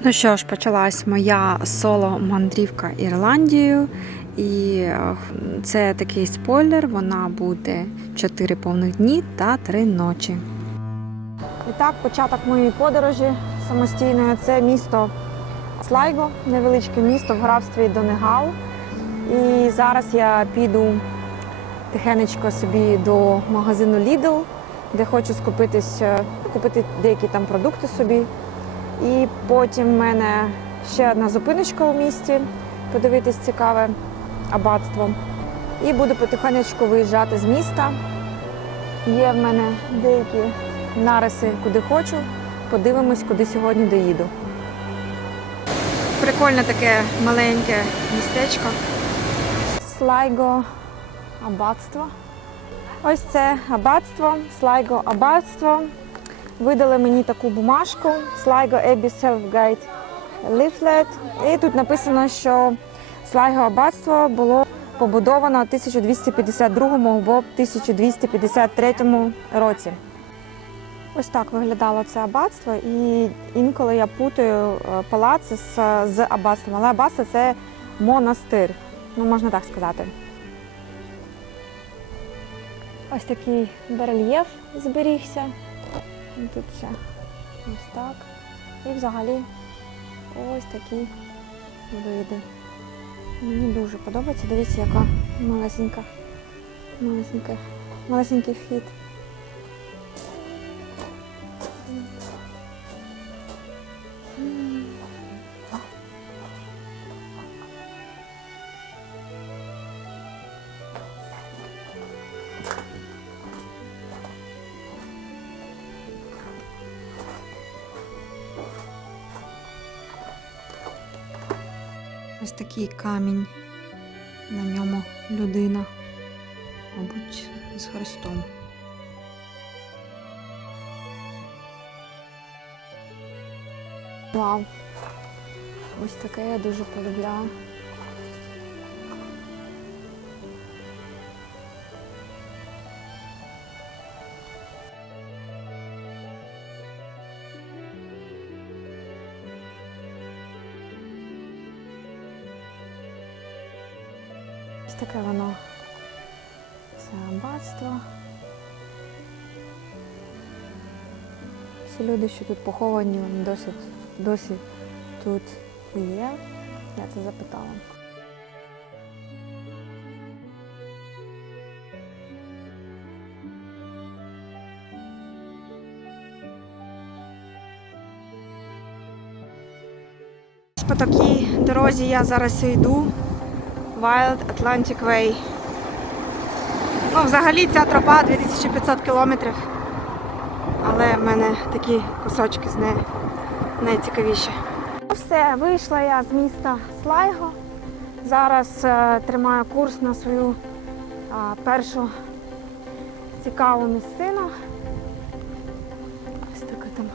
Ну що ж, почалась моя соло-мандрівка Ірландією. І е, це такий спойлер. Вона буде 4 повних дні та 3 ночі. І так, початок моєї подорожі самостійної це місто Слайго, невеличке місто в графстві Донегал. І зараз я піду тихенечко собі до магазину Lidl, де хочу скупитись, е, купити деякі там продукти собі. І потім в мене ще одна зупиночка у місті, подивитись цікаве аббатство. І буду потихонечку виїжджати з міста. Є в мене деякі нариси, куди хочу. Подивимось, куди сьогодні доїду. Прикольне таке маленьке містечко. Слайго аббатство. Ось це аббатство, Слайго аббатство. Видали мені таку бумажку Sligo Abbey Self-Guide Leaflet. І тут написано, що Слайго аббатство було побудовано у 1252 або 1253 році. Ось так виглядало це аббатство, і інколи я путаю е, палац з, з аббатством. Але аббатство це монастир, ну можна так сказати. Ось такий барельєф зберігся. Тут все ось так. І взагалі ось такі види. Мені дуже подобається. Дивіться, яка малесенька, малесенький вхід. Такий камінь. На ньому людина, мабуть, з Христом. Вау. Ось таке я дуже полюбляю. Таке воно. Це аббатство. Всі люди, що тут поховані, вони досі, досі тут є. Я це запитала. По такій дорозі я зараз йду. Wild Atlantic Way. Ну, взагалі ця тропа 2500 кілометрів. Але в мене такі кусочки з неї найцікавіші. Ну, Все, вийшла я з міста Слайго. Зараз е, тримаю курс на свою е, першу цікаву місцину. Ось таке там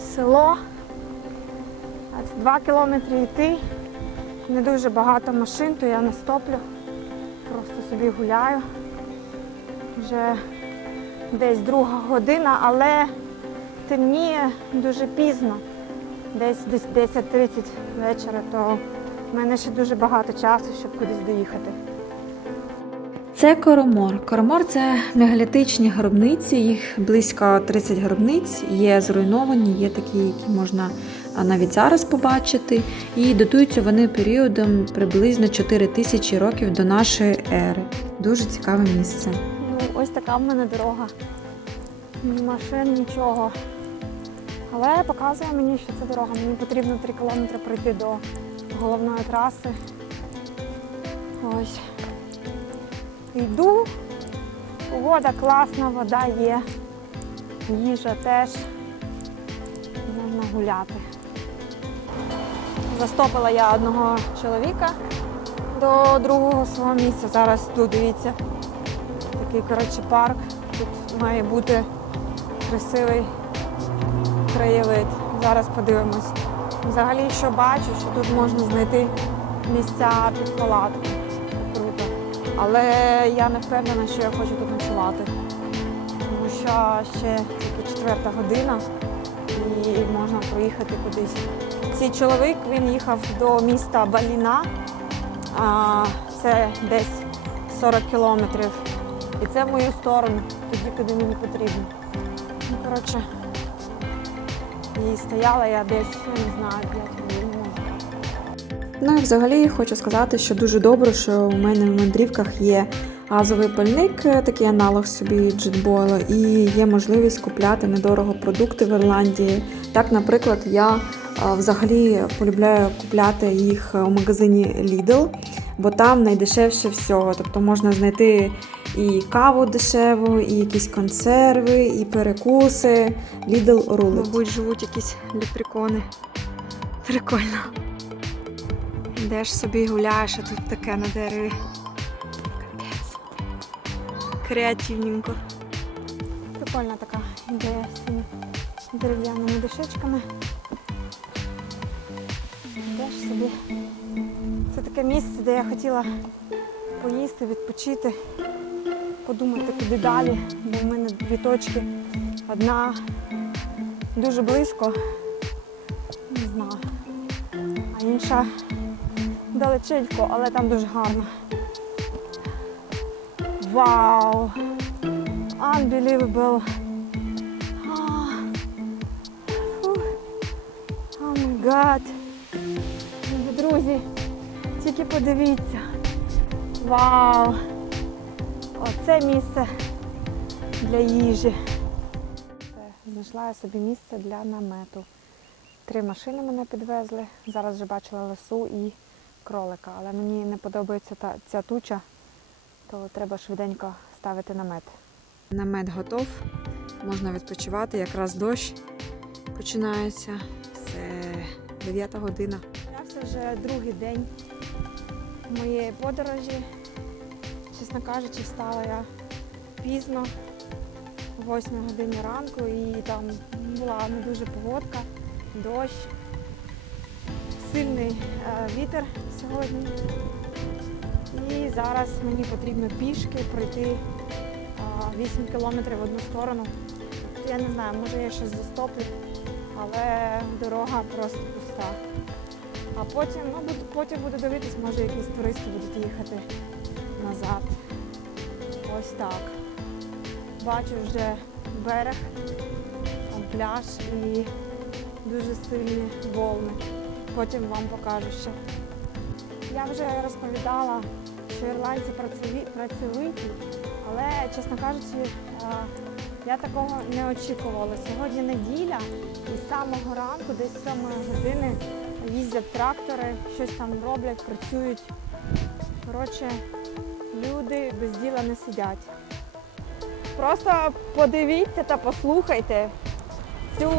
село. Два кілометри йти. Не дуже багато машин, то я не стоплю. Просто собі гуляю. Вже десь друга година, але темніє дуже пізно. Десь десь 10-30 вечора, то в мене ще дуже багато часу, щоб кудись доїхати. Це коромор. Коромор це мегалітичні гробниці, їх близько 30 гробниць, є зруйновані, є такі, які можна а, навіть зараз побачити. І датуються вони періодом приблизно 4 тисячі років до нашої ери. Дуже цікаве місце. Ну, ось така в мене дорога. Машин, нічого. Але показує мені, що це дорога. Мені потрібно 3 кілометри пройти до головної траси. Ось. Йду. Погода класна, вода є. Їжа теж. Можна гуляти. Застопила я одного чоловіка до другого свого місця. Зараз тут дивіться. Такий коротше парк. Тут має бути красивий краєвид. Зараз подивимось. Взагалі, що бачу, що тут можна знайти місця під палатку. Круто. Але я не впевнена, що я хочу тут ночувати. Тому що ще тільки четверта година проїхати кудись. Цей чоловік він їхав до міста Баліна, це десь 40 кілометрів. І це в мою сторону, тоді, куди мені потрібно. Ну, коротше, і стояла я десь, я не знаю, 5 хвилин. Ну і взагалі хочу сказати, що дуже добре, що у мене в мандрівках є газовий пальник, е, такий аналог собі джетбойлу, і є можливість купляти недорого продукти в Ірландії. Так, наприклад, я е, взагалі полюбляю купляти їх у магазині Lidl, бо там найдешевше всього. Тобто можна знайти і каву дешеву, і якісь консерви, і перекуси. Lidl рулить. Мабуть, живуть якісь ліприкони. Прикольно. Йдеш собі гуляєш, а тут таке на дереві. Капець. Креативненько. Прикольна така ідея дерев'яними дощечками. Йдеш собі. Це таке місце, де я хотіла поїсти, відпочити, подумати, куди далі. Бо в мене дві точки. Одна дуже близько, не знаю. А інша далеченько, але там дуже гарно. Вау! Unbelievable! Гад! Друзі, тільки подивіться. Вау! Оце місце для їжі. Знайшла я собі місце для намету. Три машини мене підвезли. Зараз вже бачила лису і кролика, але мені не подобається та, ця туча, то треба швиденько ставити намет. Намет готов, можна відпочивати, якраз дощ починається. Це 9 година. Почався вже другий день моєї подорожі. Чесно кажучи, встала я пізно, о 8 годині ранку, і там була не дуже погодка, дощ, сильний е, вітер сьогодні. І зараз мені потрібно пішки пройти е, 8 кілометрів в одну сторону. Я не знаю, може я щось застоплю, але дорога просто пуста. А потім, ну, потім буду дивитись, може якісь туристи будуть їхати назад. Ось так. Бачу вже берег, там пляж і дуже сильні волни. Потім вам покажу ще. Я вже розповідала, що ірландці працьовиті, але, чесно кажучи, я такого не очікувала. Сьогодні неділя і з самого ранку, десь з 7 години, їздять трактори, щось там роблять, працюють. Коротше, люди без діла не сидять. Просто подивіться та послухайте цю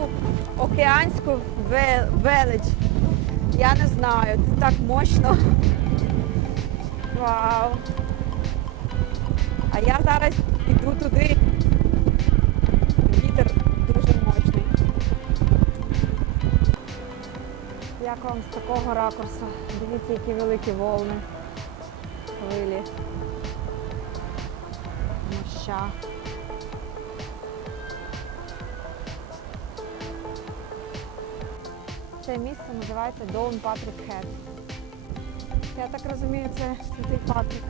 океанську велич. Я не знаю, це так мощно. Вау. А я зараз йду туди. Як вам з такого ракурсу? Дивіться, які великі волни. Хвилі. Моща. Це місце називається Доун Патрік Хед. Я так розумію, це святий Патрік.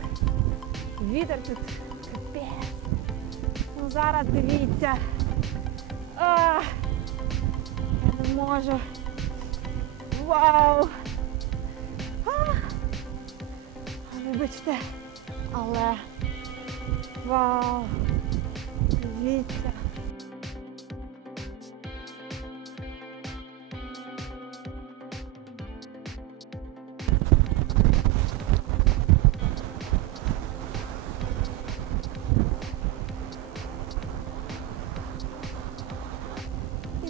Вітер тут капець. Ну зараз дивіться. А, я не можу. Вау! А, вибачте, але вау! Дивіться.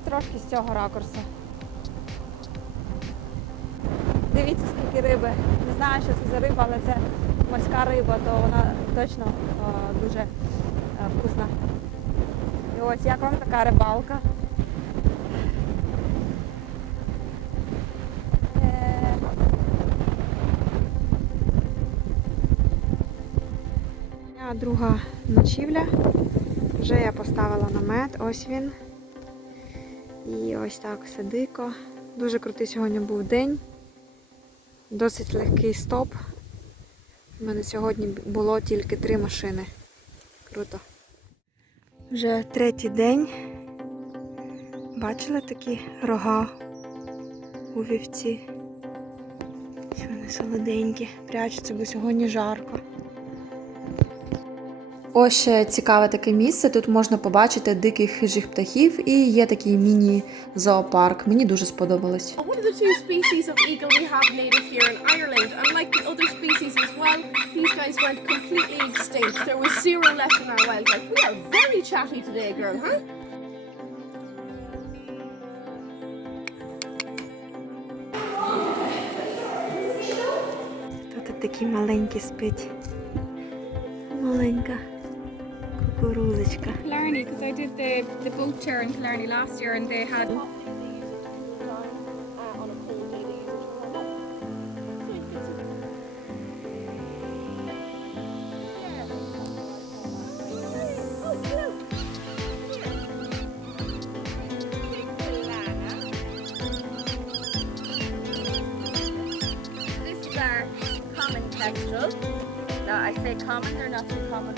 Трошки з цього ракурсу. Дивіться, скільки риби. Не знаю, що це за риба, але це морська риба, то вона точно е, дуже е, вкусна. І ось як вам така рибалка? Е, друга ночівля. Вже я поставила намет, ось він. І ось так все дико. Дуже крутий сьогодні був день. Досить легкий стоп. У мене сьогодні було тільки три машини. Круто. Вже третій день. Бачили такі рога у вівці? Вони солоденькі, прячуться, бо сьогодні жарко. Ось ще цікаве таке місце. Тут можна побачити диких хижих птахів і є такий міні-зоопарк. Мені дуже сподобалось. Тут такі маленькі спить. Маленька Gorulachka. Killarney, because I did the, the boat tour in Killarney last year and they had. This is common kestrel. Now I say common, they're not too common.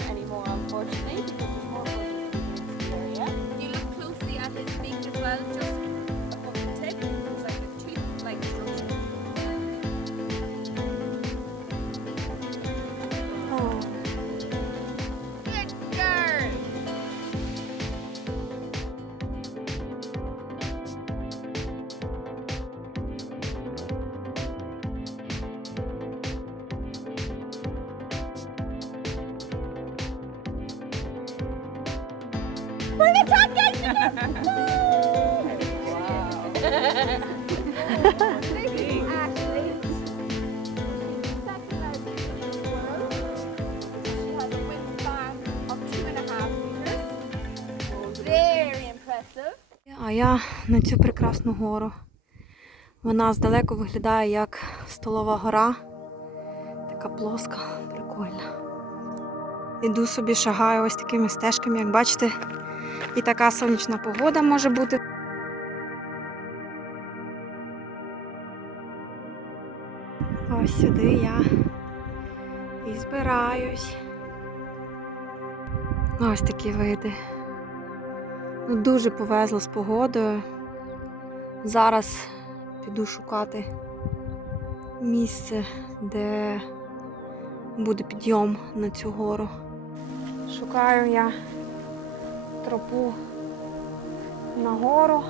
Impressive. А я на цю прекрасну гору. Вона здалеку виглядає як столова гора. Така плоска, прикольна. Іду собі, шагаю ось такими стежками, як бачите, і така сонячна погода може бути. Ось сюди я і збираюсь. Ось такі види. Ну, дуже повезло з погодою. Зараз піду шукати місце, де буде підйом на цю гору. Шукаю я тропу на гору.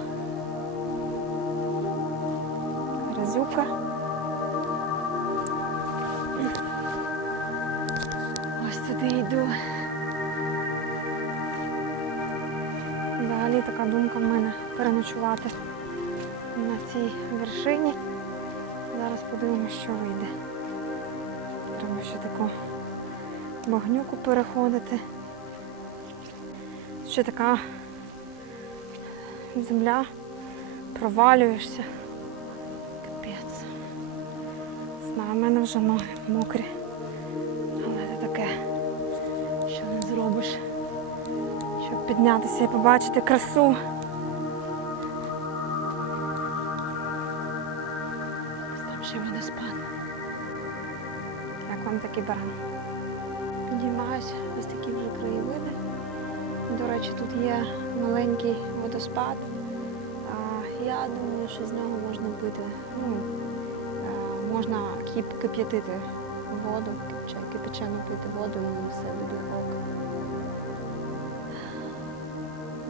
Ось туди йду. Взагалі така думка в мене переночувати на цій вершині. Зараз подивимося, що вийде. Треба ще таку багнюку переходити. Ще така земля, провалюєшся. Капець. Знаю, в мене вже ноги мокрі. Але це таке, що не зробиш щоб піднятися і побачити красу. Там ще водоспад. Як вам такий баран? Водоспад. Я думаю, що з нього можна пити. Ну, е, можна кип- кип'ятити воду, кипячену пити воду і все буде ок.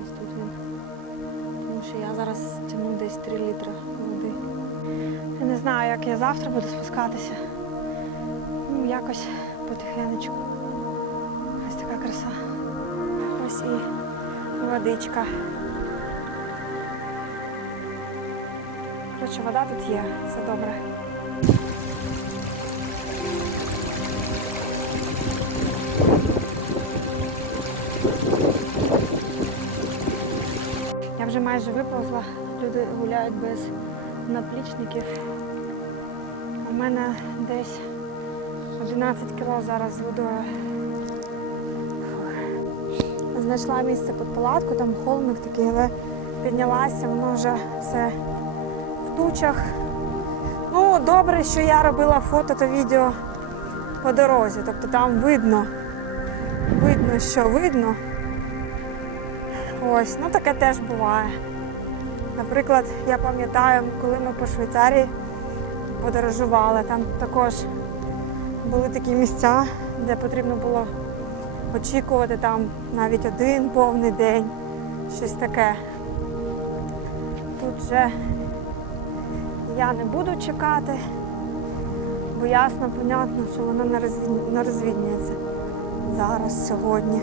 Ось тут він. Тому що я зараз тягну десь 3 літри води. Я не знаю, як я завтра буду спускатися. Ну, якось потихенечку. Ось така краса. Ось і водичка. Коротше, вода тут є, це добре. Я вже майже виповзла. Люди гуляють без наплічників. У мене десь 11 кіло зараз з водою. Знайшла місце під палатку, там холмик такий, але піднялася, воно вже все тучах. Ну, добре, що я робила фото та відео по дорозі. Тобто там видно, видно, що видно. Ось, ну таке теж буває. Наприклад, я пам'ятаю, коли ми по Швейцарії подорожували, там також були такі місця, де потрібно було очікувати там навіть один повний день, щось таке. Тут вже я не буду чекати, бо ясно, понятно, що воно не розвід- розвіднюється зараз, сьогодні.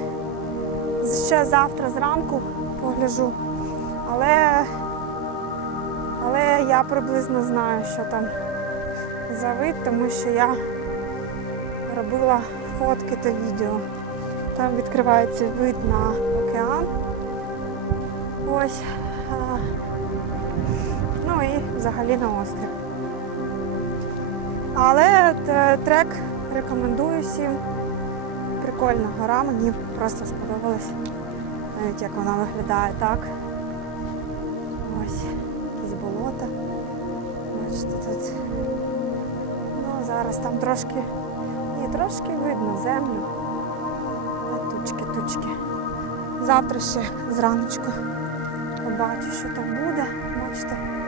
Ще завтра зранку погляжу, але, але я приблизно знаю, що там за вид, тому що я робила фотки та відео. Там відкривається вид на океан. Ось. І взагалі на острів. Але трек рекомендую всім. Прикольна гора, мені просто сподобалась. Навіть як вона виглядає так. Ось якісь болота. Бачите, тут. Ну, зараз там трошки. Ні, трошки видно землю. Але тучки, тучки. Завтра ще зраночку побачу, що там буде. Бачите?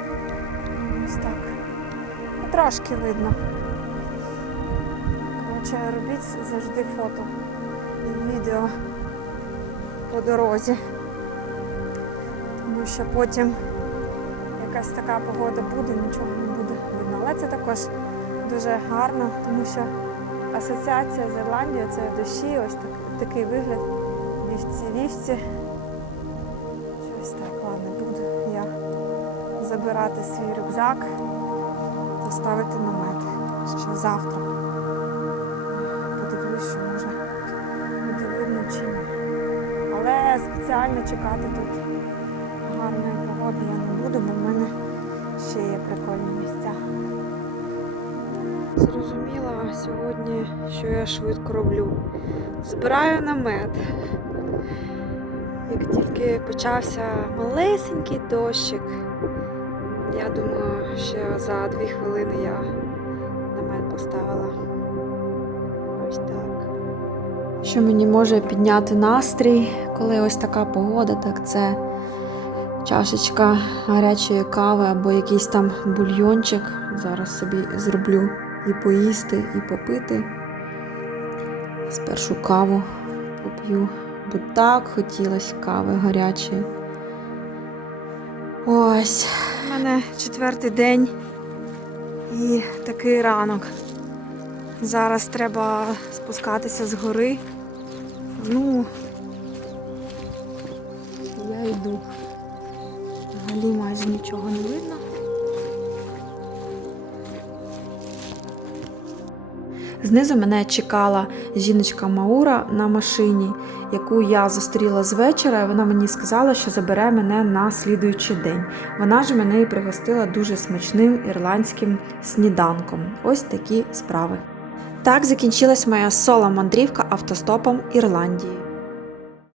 Ось так. Ну, трошки видно. Коротше, робіть завжди фото і відео по дорозі. Тому що потім якась така погода буде, нічого не буде видно. Але це також дуже гарно, тому що асоціація з Ірландією це дощі, ось так, такий вигляд. Вівці, вівці. Щось так, ладно, буду я забирати свій рюкзак та ставити намет. Ще завтра. Подивлюсь, що може буде видно чи ні. Але спеціально чекати тут гарної погоди я не буду, бо в мене ще є прикольні місця. Зрозуміла сьогодні, що я швидко роблю. Збираю намет. Як тільки почався малесенький дощик, я думаю, що за дві хвилини я намет поставила. Ось так. Що мені може підняти настрій, коли ось така погода, так це чашечка гарячої кави або якийсь там бульйончик. Зараз собі зроблю і поїсти, і попити. Спершу каву поп'ю, бо так хотілося кави гарячої. Ось. Мене четвертий день і такий ранок. Зараз треба спускатися з гори. Ну, я йду. Взагалі майже нічого не видно. Знизу мене чекала жіночка Маура на машині, яку я зустріла з вечора, і вона мені сказала, що забере мене на слідуючий день. Вона ж мене і пригостила дуже смачним ірландським сніданком. Ось такі справи. Так закінчилась моя соло мандрівка автостопом Ірландії.